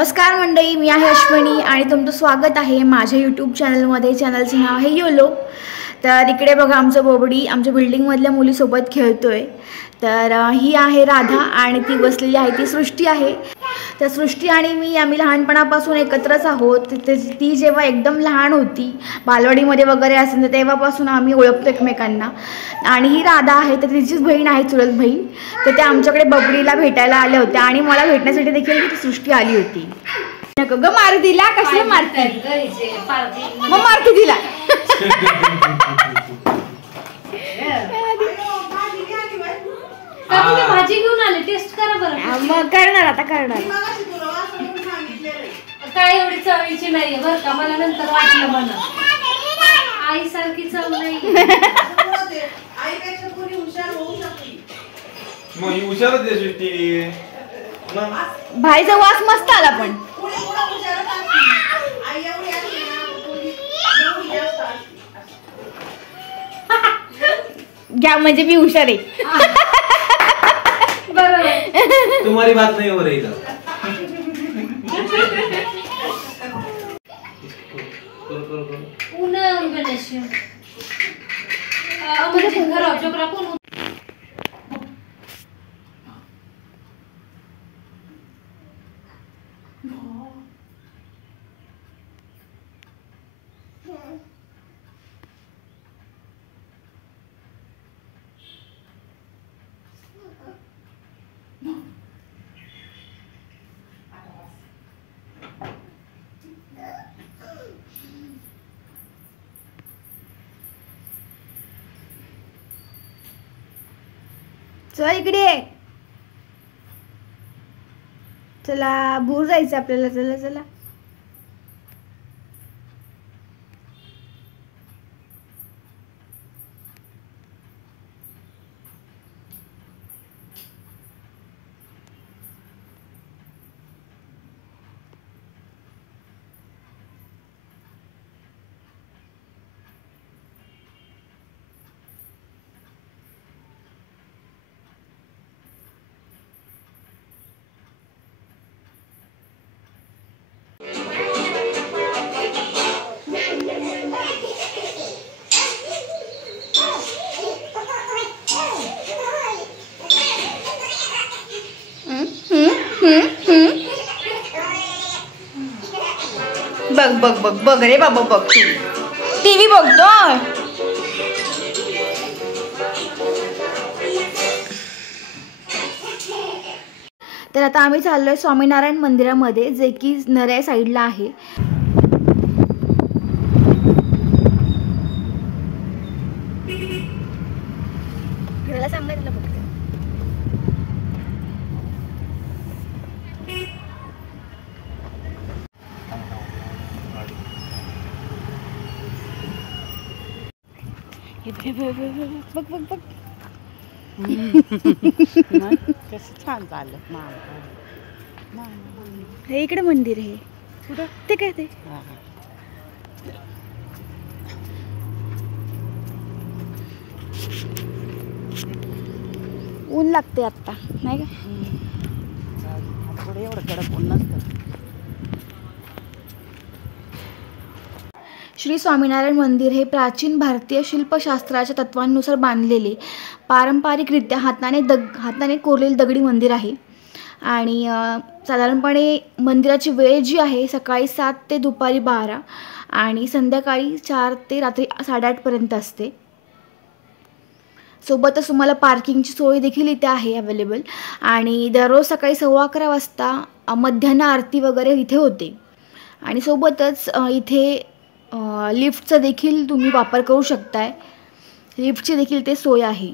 नमस्कार मंडळी, मी आहे अश्विनी आणि तुमचं स्वागत आहे माझ्या यूट्यूब चॅनलमध्ये. चॅनलचं नाव आहे योलो. तर इकडे बघा आमचं बोबडी आमच्या बिल्डिंगमधल्या मुलीसोबत खेळतोय. तर ही आहे राधा आणि ती बसलेली आहे ती सृष्टी आहे. तर सृष्टी आणि आम्ही लहानपणापासून एकत्रच आहोत. ती जेव्हा एकदम लहान होती बालवाडीमध्ये वगैरे असेल तर तेव्हापासून आम्ही ओळखतो एकमेकांना. आणि ही राधा आहे तर तिचीच बहीण आहे, चुलत बहीण. तर त्या आमच्याकडे बबडीला भेटायला आल्या होत्या आणि मला भेटण्यासाठी देखील ती सृष्टी आली होती. नको ग मारू दिला, कसलं मारते मग मारते तिला. भाजी घेऊन आले, टेस्ट करा बरं. मग करणार, आता करणार. काय एवढी चवीची नाहीये बरं का, मला नंतर वाटलं मला आई सारखी चव नाही. भाईचा वास मस्त आला पण. घ्या म्हणजे मी हुशार आहे. बरोबर, तुम्हारी बात नहीं हो रही था. una organización म्हणजे खराब जोकरा कोण चल इकडे, चला भूर जायचं आपल्याला. चला चला. बघ बघ बघ बघ रे बाबा, बघ टीव्ही बघतो. तर आता आम्ही चाललोय स्वामीनारायण मंदिरामध्ये, जे की नऱ्या साईडला आहे. बघ बघ बघ कसं छान चाललं. हे इकडे मंदिर आहे. कुठं ते काय ते ऊन लागते आता नाही का. पुढे एवढं कडक ऊन नसतं. श्री स्वामीनारायण मंदिर हे प्राचीन भारतीय शिल्पशास्त्राच्या तत्वांनुसार बांधलेले पारंपरिकरित्या हाताने कोरलेले दगडी मंदिर आहे. आणि साधारणपणे मंदिराची वेळ जी आहे सकाळी 7 ते दुपारी 12 आणि संध्याकाळी 4 ते रात्री 8:30 पर्यंत असते. सोबतच तुम्हाला पार्किंगची सोय देखील इथे आहे अवेलेबल. आणि दररोज सकाळी 11:15 वाजता मध्यान्ह आरती वगैरे इथे होते. आणि सोबतच इथे लिफ्टचा देखील तुम्ही वापर करू शकताय. लिफ्टची देखील ते सोय आहे.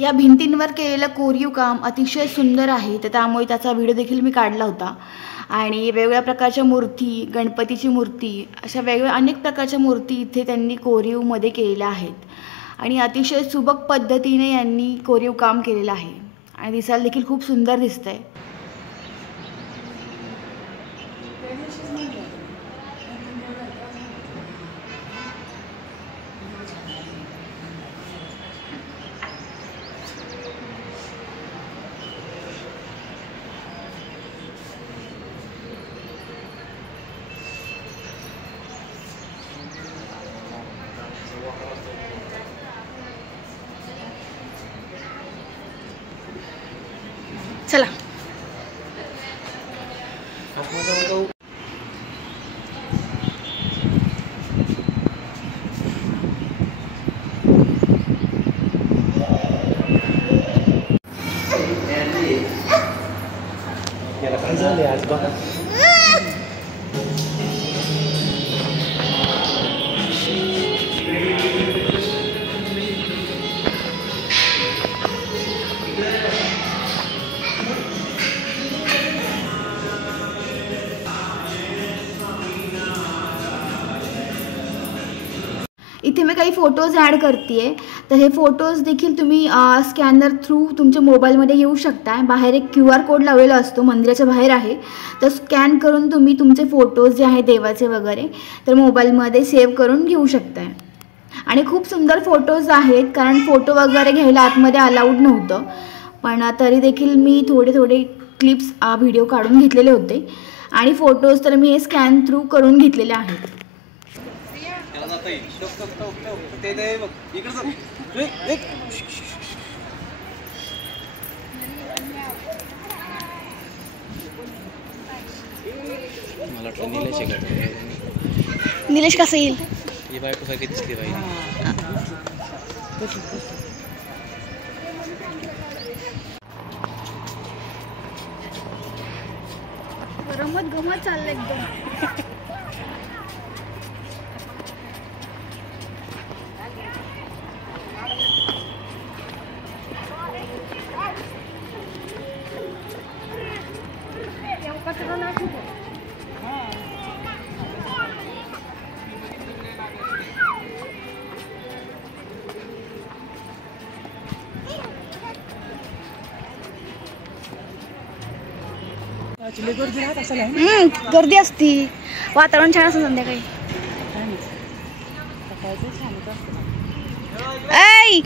या भिंतींवर केलेलं कोरीव काम अतिशय सुंदर आहे, तर त्यामुळे त्याचा व्हिडिओ देखील मी काढला होता. आणि वेगवेगळ्या प्रकारच्या मूर्ती, गणपतीची मूर्ती, अशा वेगवेगळ्या अनेक प्रकारच्या मूर्ती इथे त्यांनी कोरीवमध्ये केलेल्या आहेत आणि अतिशय सुबक पद्धतीने यांनी कोरीव काम केलेलं आहे आणि दिसायला देखील खूप सुंदर दिसतंय. चला इथे मी काही फोटोज ॲड करते. तर हे फोटोज देखील तुम्ही स्कॅनर थ्रू तुमच्या मोबाईलमध्ये घेऊ शकता. बाहेर एक QR कोड लावलेला असतो, मंदिराच्या बाहेर आहे. तर स्कॅन करून तुम्ही तुमचे फोटोज जे आहेत देवाचे वगैरे तर मोबाईलमध्ये सेव्ह करून घेऊ शकताय. आणि खूप सुंदर फोटोज आहेत, कारण फोटो वगैरे घ्यायला आतमध्ये अलाउड नव्हतं, पण तरी देखील मी थोडे क्लिप्स व्हिडिओ काढून घेतलेले होते. आणि फोटोज तर मी हे स्कॅन थ्रू करून घेतलेले आहेत. निलेश कसं येईल? रमत गमत चाललं एकदम. गर्दी असती, वातावरण छान असतं संध्याकाळी. ऐ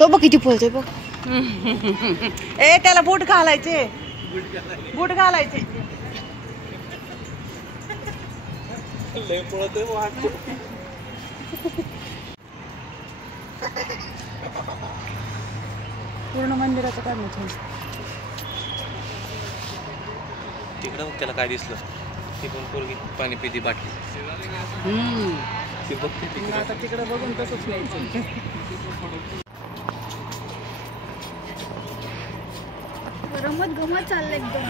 तो बघ किती पळतोय बघ. ए त्याला बूट घालायचे, बूट घालायचे. पूर्ण मंदिराचं काढण्याचं. तिकडं त्याला काय दिसलं, ती पण पोरगी पाणी पिती बाटली. ती बघते तिकडं, आता तिकडं बघून तसंच न्यायचं. रमत गमत चाललं एकदम.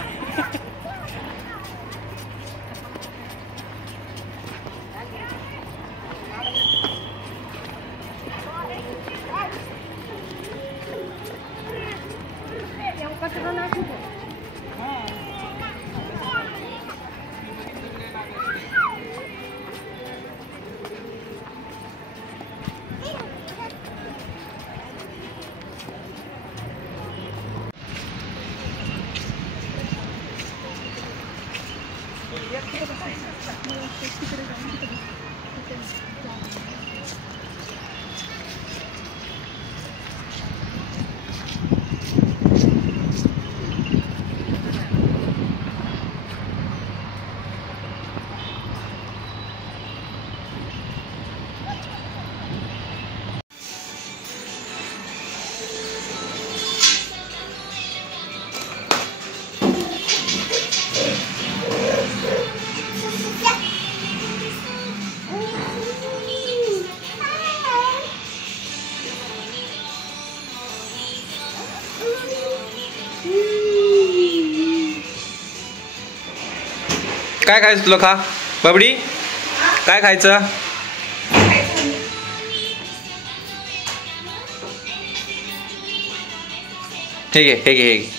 काय खायचं तुला? खा बाबडी, काय खायचं? हे घे हे घे हे घे.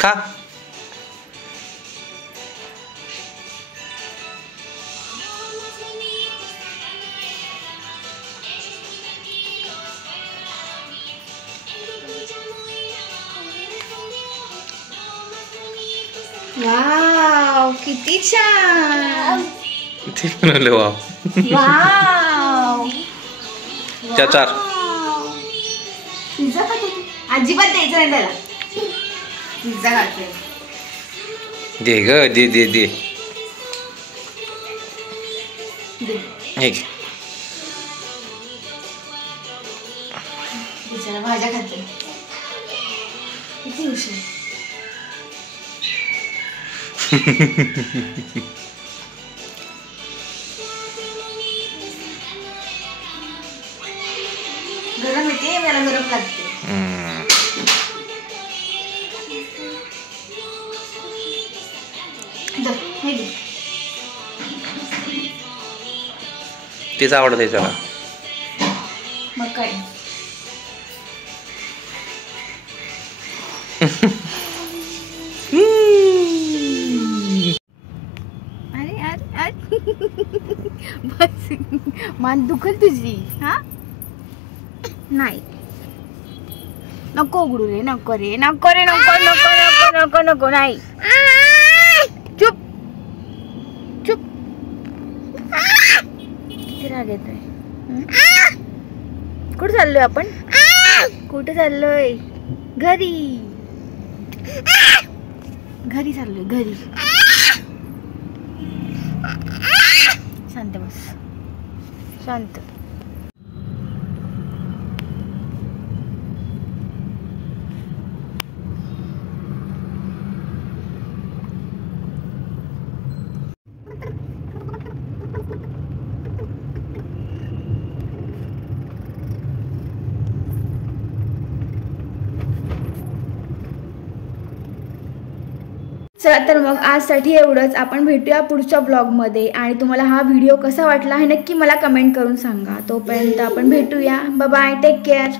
खा. वाव किती छान. किती बनवले वाव. वाव. त्या 4. पिझ्झा खाते अजिबात द्यायचं नाही त्याला. पिझ्झा खाते. दे ग दे दे दे. हे घे. बिचारा भाज्या खाते. किती हुशार. गरम येते मला गरम लागते. तेच आवडत आहे त्याला. मग काय. अरे अरे अरे बस मान दुखल तुझी. हा नाही नको उघडू रे. नको रे नको रे नको नको नको नको नको नाही. चुप चुप. किती राग येतोय. कुठे चाललोय आपण. कुठे चाललोय. घरी. घरी चाललोय घरी. शांत बस शांत. चला तर मग आजसाठी एवढंच. आपण भेटूया पुढच्या ब्लॉगमध्ये. आणि तुम्हाला हा व्हिडिओ कसा वाटला हे नक्की मला कमेंट करून सांगा. तोपर्यंत आपण भेटूया. Bye bye. Take care.